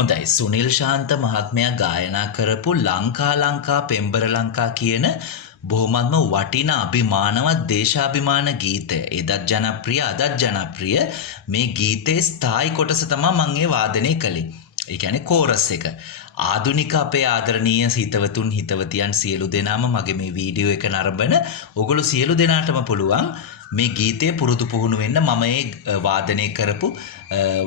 හොඳයි සුනිල් ශාන්ත මහත්මයා ගායනා කරපු ලංකා පෙම්බර ලංකා කියන බොහොමත්ම වටිනා අභිමානවත් දේශාභිමාන ගීතය. එදත් ජනප්‍රිය අදත් ජනප්‍රිය මේ ගීතේ ස්ථායි කොටස තමයි මම ඒ වාදනය කළේ. ඒ කියන්නේ කෝරස් එක. ආදුනික අපේ ආදරණීය හිතවතුන් හිතවතියන් සියලු දෙනාම මගේ මේ වීඩියෝ එක නරඹන ඔගොල්ලෝ සියලු දෙනාටම පුළුවන් මේ ගීතේ පුරුදු පුහුණු වෙන්න. මම ඒ වාදනය කරපු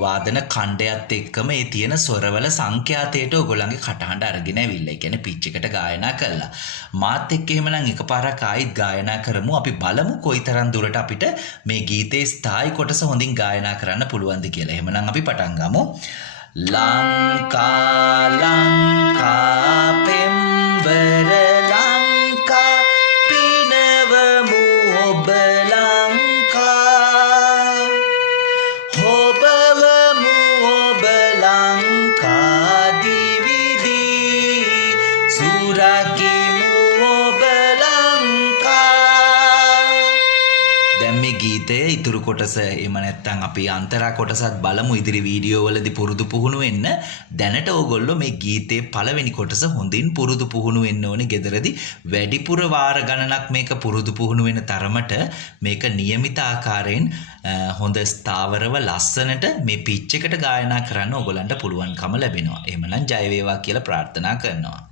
වාදන ඛණ්ඩයත් එක්කම ඒ තියෙන ස්වරවල සංඛ්‍යාතයට ඔයගොල්ලන්ගේ කටහඬ අරගෙන ඇවිල්ලා. ඒ කියන්නේ පිච් එකට ගායනා කළා. මාත් එක්ක එහෙමනම් එකපාරක් ආයිත් ගායනා කරමු. අපි බලමු කොයිතරම් දුරට අපිට මේ ගීතේ ස්ථායි කොටස හොඳින් ගායනා කරන්න පුළුවන්ද කියලා. එහෙමනම් අපි පටන් ගමු. ලංකා පෙම්බර ලංකා පිනවමු ඔබ ලංකා හොබවමු ඔබ ලංකා දිවිදී සුරකිමු ඔබ ලංකා. දැන් මේ ගීතයේ ඉතුරු කොටස එහෙම නැත්නම් අපි අන්තරා කොටසත් බලමු ඉදිරි වීඩියෝ වලදී පුරුදු පුහුණු වෙන්න. දැනට ඕගොල්ලෝ මේ ගීතේ පළවෙනි කොටස හොඳින් පුරුදු පුහුණු වෙන්න ඕනේ. ගෙදරදී වැඩිපුර වාර ගණනක් මේක පුරුදු පුහුණු වෙන තරමට මේක નિયમિત ආකාරයෙන් හොඳ ස්ථාවරව ලස්සනට මේ පිච් එකට ගායනා කරන්න ඕගොල්ලන්ට පුළුවන්කම ලැබෙනවා. එහෙමනම් ජය වේවා කියලා ප්‍රාර්ථනා කරනවා.